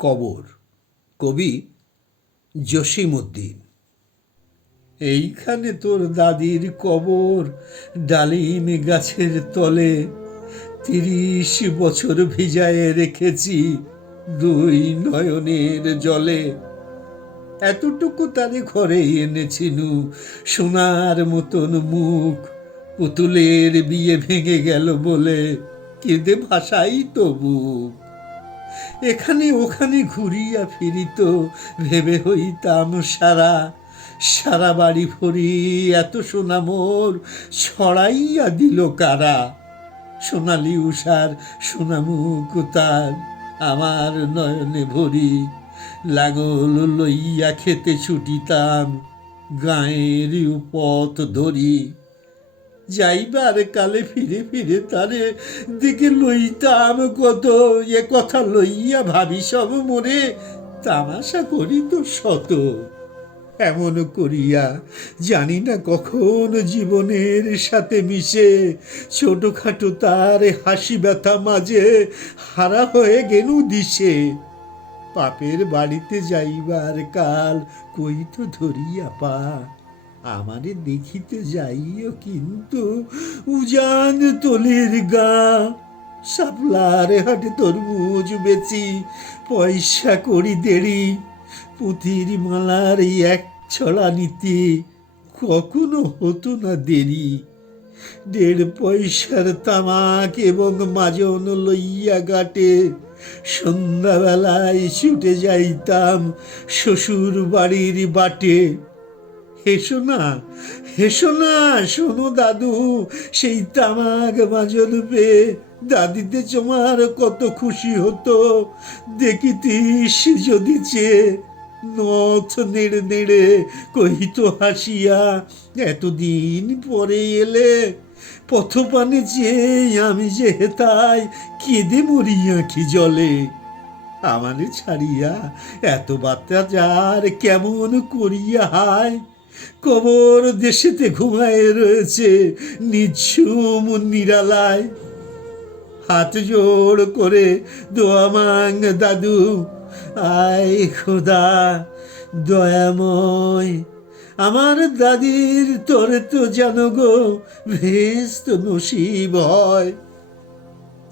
কবর, কবি জসিমউদ্দিন। এইখানে তোর দাদির কবর, ডালিম গাছের তলে। ৩০ বছর ভিজায়ে রেখেছি দুই নয়নের জলে। এতটুকু তারে ঘরে এনেছিনু, সোনার মতন মুখ। পুতুলের বিয়ে ভেঙে গেল বলে কেঁদে ভাসাই তো বুক। এখানে ওখানে ঘুরিয়া ফিরিত, ভেবে হইতাম সারা। সারা বাড়ি ভরি এত সোনা মোর ছড়াইয়া দিল কারা। সোনালি উষার সোনামুখ তার আমার নয়নে ভরি। লাঙল লইয়া খেতে ছুটিতাম, গাঁয়ের পথ ধরি। যাইবার কালে ফিরে ফিরে তারে দিকে লইতাম কত। এ কথা লইয়া ভাবি সব মনে, তামাশা করি তো শত। এমন করিয়া জানি না কখন জীবনের সাথে মিশে ছোটখাটো তার হাসি ব্যথা মাঝে হারা হয়ে গেলু দিশে। বাপের বাড়িতে যাইবার কাল কই তো ধরিয়া পা। আমারে দেখিতে যাইও কিন্তু উজান তলির গা। শাপলার হাটে তরমুজ বেচি, পয়সা করি দেরি। পুঁথির মালার এক ছড়া নিতে কখনো হতো না দেরি। ১.৫ পয়সার তামাক এবং মাজন লইয়া গাটে সন্ধ্যাবেলায় ছুটে যাইতাম শ্বশুর বাড়ির বাটে। হেসো না, হেসো না, শোনো দাদু, সেই তামাক মাজন পেয়ে দাদিতে তোমার কত খুশি হতো দেখিতিস যদি চেয়ে। নথ নেড়ে নেড়ে কহিত হাসিয়া, এতদিন পরে এলে। পথপানে চেয়ে আমি যে হেতায় কেঁদে মরি আঁখি জলে। আমারে ছাড়িয়া এত বার্তা যার কেমন করিয়া হায়। কবর দেশেতে ঘুমায় রয়েছে নিঝুম নিরালায়। হাত জোড় করে দোয়া মাং দাদু, আয় খোদা দয়াময়। আমার দাদির তোরে তো জানো গো ভেস্ত নসিব হয়।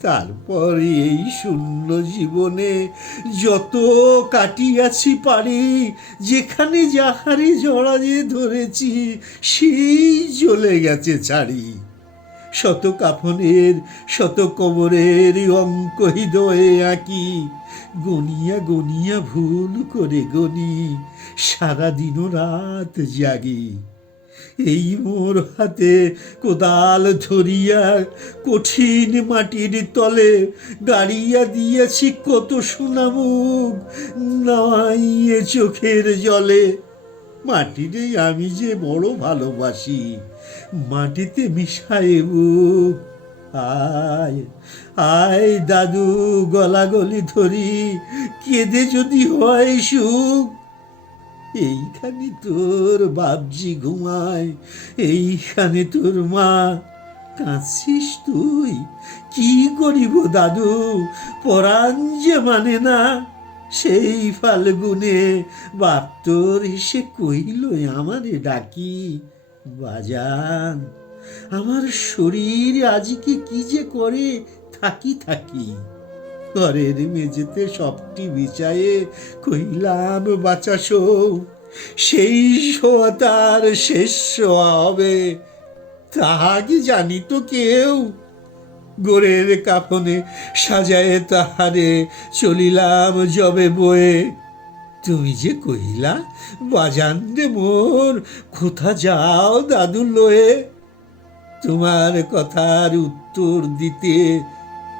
তারপর এই শূন্য জীবনে যত কাটিয়াছি পারি, যেখানে যাহারে জড়ায়ে ধরেছি সেই চলে গেছে ছাড়ি। শত কাফনের শত কবরের অঙ্ক হৃদয়ে আঁকি, গনিয়া গনিয়া ভুল করে গনি, সারাদিন রাত জাগি। এই মোর হাতে কোদাল ধরিয়া কঠিন মাটির তলে গাড়িয়া দিয়েছি কত সোনামুখ নাইয়ে চোখের জলে। মাটিরে আমি যে বড় ভালোবাসি, মাটিতে মিশায়ে বুক। আয় আয় দাদু, গলাগলি ধরি, কেঁদে যদি হয় সুখ। এইখানে তোর বাপজি ঘুমায়, এইখানে তোর মা। কাঁদছিস তুই? কি করিব দাদু, পরাণ যে মানে না। সেই ফাল্গুনে বাপ তোর এসে কহিল আমারে ডাকি, বাজান। আমার শরীর আজকে কি যে করে থাকি থাকি। ঘরের মেঝেতে সবটি বিছায়ে কহিলাম বাঁচা শোও। সেই শোয়া তার শেষ শোয়া হবে, তাহা কি জানি তো কেউ। গোরের কাফনে সাজায়ে তাহারে চলিলাম যবে বয়ে। তুমি যে কহিলা বাজান রে মোর, কোথা যাও দাদু লয়ে। তোমার কথার উত্তর দিতে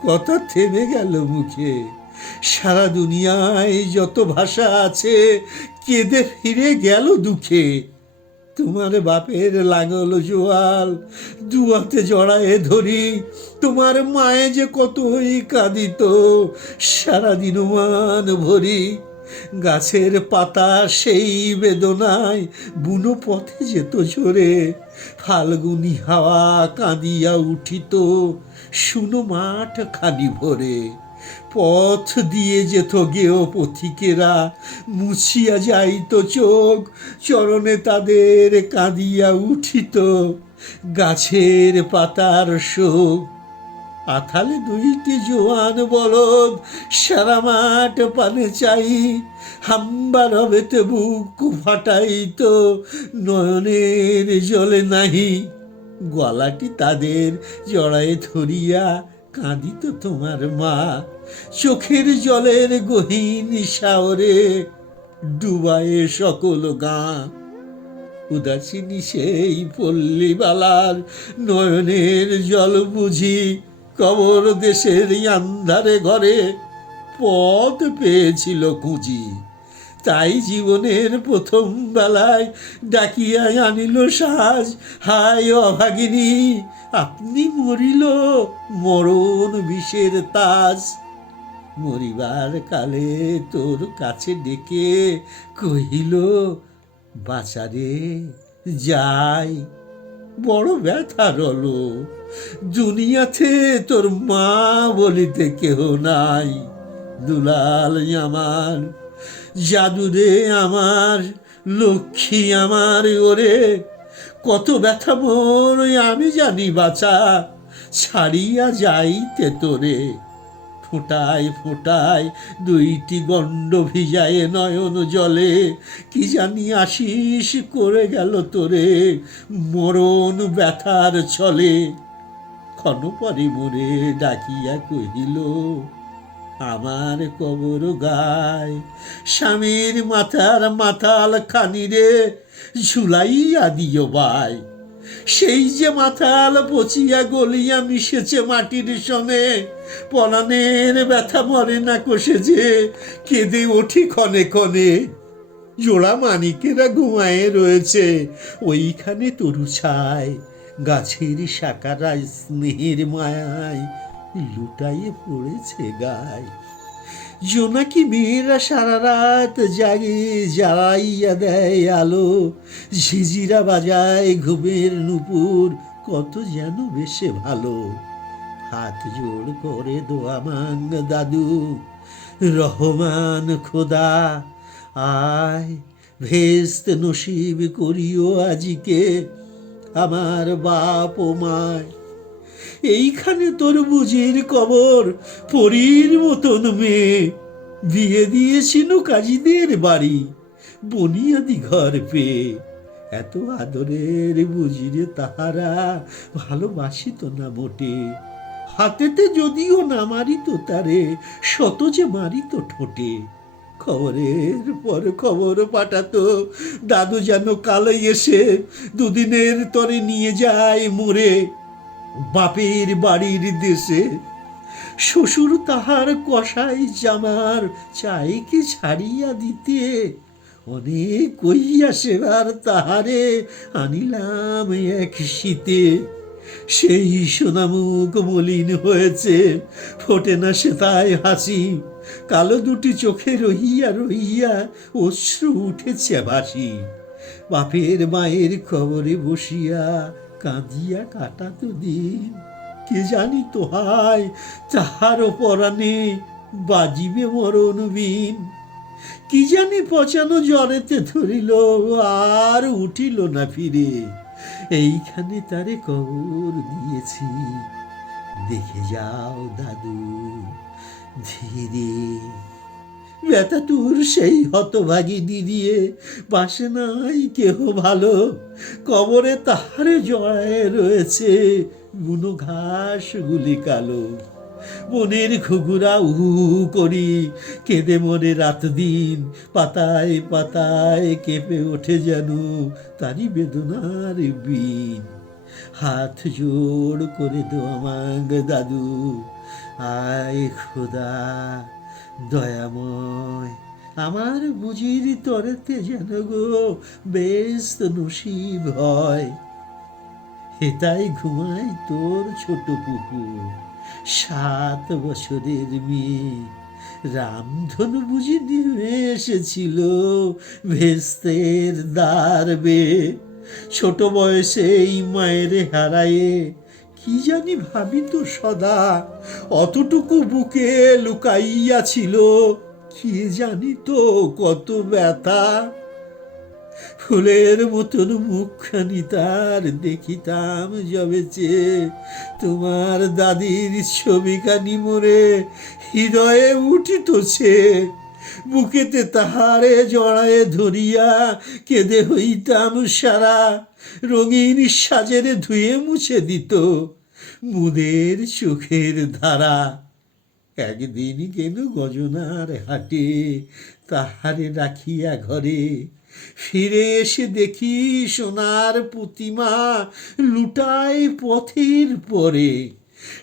কথা থেমে গেল মুখে। সারা দুনিয়ায় যত ভাষা আছে কেঁদে ফিরে গেল দুঃখে। তোমার বাপের লাঙল জোয়াল দুয়াতে জড়ায়ে ধরি, তোমার মায়ে যে কতই কাঁদিত সারাদিন মান ভরি। গাছের পাতা সেই বেদনায় বুনো পথে যেত ঝরে, ফাল্গুনি হাওয়া কাঁদিয়া উঠিত শুনো মাঠ খানি ভরে। পথ দিয়ে যেত গেও পথিকেরা, মুছিয়া যাইত চোখ, চরণে তাদের কাঁদিয়া উঠিত গাছের পাতার শোক। আথালে দুইটি জোয়ান বলদ সারা মাঠ পানে চাই, হাম্বার হবেতে বুক ফাটাইত নয়নের জলে নাহি। গলাটি তাদের জড়ায়ে ধরিয়া কাঁদিত তোমার মা, চোখের জলের গহীন সাগরে ডুবায়ে সকল গাঁ। উদাসিনী সেই পল্লীবালার নয়নের জল বুঝি কবর দেশের আন্ধারে ঘরে পথ পেয়েছিল খুঁজি। তাই জীবনের প্রথম বেলায় ডাকিয়া আনিল সাজ, হায় অভাগিনী আপনি মরিল মরণ বিষের তাজ। মরিবার কালে তোর কাছে ডেকে কহিল, বাঁচারে যাই, বড় ব্যথা রলো, দুনিয়াতে তোর মা বলিতে কেহ নাই। দুলাল আমার, জাদুরে আমার, লক্ষ্মী আমার, ওরে কত ব্যথা মোর আমি জানি বাছা, ছাড়িয়া যাইতে তোরে। ফোঁটায় ফোঁটায় দুইটি গণ্ড ভিজায়ে নয়ন জলে, কি জানি আশিস করে গেল তোরে মরণ ব্যথার ছলে। ক্ষণপরে মোরে ডাকিয়া কহিল, আমার কবর গায় স্বামীর মাথার মাথাল খানিরে ঝুলাইয়া দিও ভাই। সেই যে মাথাল পচিয়া গলিয়া মিশেছে মাটির সনে, পরাণের ব্যথা মরে না কষে যে কেঁদে ওঠি ক্ষণে ক্ষণে। জোড়া মানিকেরা ঘুমায়ে রয়েছে ওইখানে তরু ছায়, গাছের শাখারা স্নেহের মায়ায় লুটাইয়ে পড়েছে গায়। জোনাকি মেয়েরা সারা রাত জাগে জ্বালাইয়া দেয় আলো, ঝিঝিরা বাজায় ঘুমের নুপুর কত যেন বেশে ভালো। হাত জোড় করে দোয়া মাঙ্গ দাদু, রহমান খোদা আয় ভেস্ত নসিব করিও আজিকে আমার বাপ ও মায়। এইখানে তোর বুঝির কবর, পরীর মতন মেয়ে, বিয়ে দিয়েছিল কাজীদের বাড়ি, বনিয়াদি ঘর পেয়ে। এত আদরের বুঝিরে তাহারা ভালোবাসিত না মোটে, হাতেতে যদিও না মারিত তারে, শত যে মারিত ঠোঁটে। খবরের পর খবর পাঠাতো দাদু যেন কালে এসে দুদিনের তরে নিয়ে যায় মোরে বাপের বাড়ির দেশে। শ্বশুর তাহার কষাই জামার চাইকে ছাড়িয়া দিতে, অনেক কইয়া সেবার তাহারে আনিলাম এক শীতে। সেই সোনামুখ মলিন হয়েছে, ফোটে না সে তাই হাসি, কালো দুটি চোখে রহিয়া রহিয়া অশ্রু উঠেছে ভাসি। বাপের মায়ের খবরে বসিয়া কাঁদিয়া কাটাত দিন, কে জানি তো হায় তাহার পরাণে বাজিবে মরণ বিন। কি জানি পচানো জ্বরেতে ধরিল আর উঠিল না ফিরে, এইখানে তারে কবর দিয়েছি দেখে যাও দাদু ধীরে। ব্যথা তোর সেই হতভাগী দিয়ে পাশে নাই কেহ ভালো, কবরে তাহারে জড়ায় রয়েছে বুনো ঘাস গুলি কালো। বনের ঘুঘুরা উহু করি কেঁদে মরে রাত দিন, পাতায় পাতায় কেঁপে ওঠে যেন তারই বেদনার বিন। হাত জোড় করে দোয়া মাঙ্গ দাদু, আয় খোদা দয়াময়, আমার বুঝির তরেতে যেন গো বেস্ত নসিব হয়। হেতাই ঘুমায় তোর ছোট পুকুর, 7 বছরের মেয়ে রামধনু বুঝি নেমে এসেছিল ভেস্তের দ্বার বেয়ে। ছোট বয়সেই মায়ের হারায়ে কি জানি ভাবি তো সদা, অতটুকু বুকে লুকাইয়া ছিল কি জানি তো কত ব্যথা। ফুলের মতন মুখখানি তার দেখিতাম যবে চেয়ে, তোমার দাদির ছবিখানি মোরে হৃদয়ে উঠিতছে। বুকেতে তাহারে জড়ায়ে ধরিয়া কেঁদে হইতাম সারা, রঙিন সাজের ধুয়ে মুছে দিত মুদের চোখের ধারা। একদিন গেল গজনার হাটে, তাহারে রাখিয়া ঘরে, ফিরে এসে দেখি সোনার প্রতিমা লুটায় পথের পরে।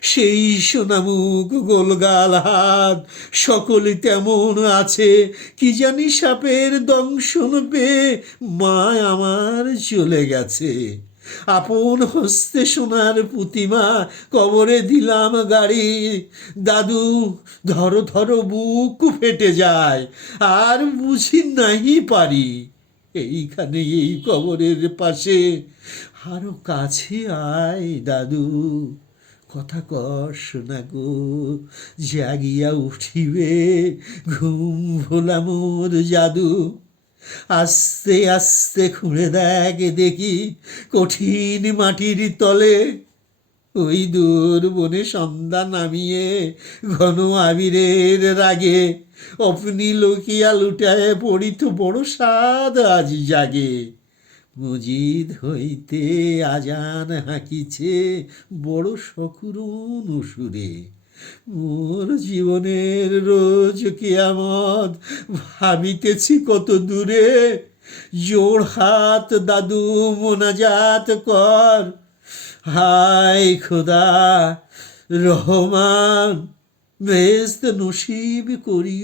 সেই সোনামুখ গোলগাল হাত সকলে তেমন আছে, কি জানি সাপের দংশন পেয়ে মা আমার চলে গেছে। আপন হস্তে সোনার প্রতিমা কবরে দিলাম গাড়ি, দাদু ধরো ধরো বুক ফেটে যায়, আর বুঝি নাহি পারি। এইখানে এই কবরের পাশে আরো কাছে আয় দাদু, কথা কস না গো, জাগিয়া উঠিবে ঘুম ভোলা মোর জাদু। আস্তে আস্তে খুঁড়ে দেখ দেখি কঠিন মাটির তলে, ওই দূর বনে সন্ধ্যা নামিয়ে ঘন আবিরের রাগে, অপনি লোকিয়া লুটায় পড়িত বড় সাদ আজ জাগে। মজিদ হইতে আজান হাঁকিছে বড় সকরুণ সুরে, মোর জীবনের রোজ কিয়ামত ভাবিতেছি কত দূরে। জোড় হাত দাদু মোনাজাত কর, হায় খোদা রহমান বেহেশত নসিব করিও।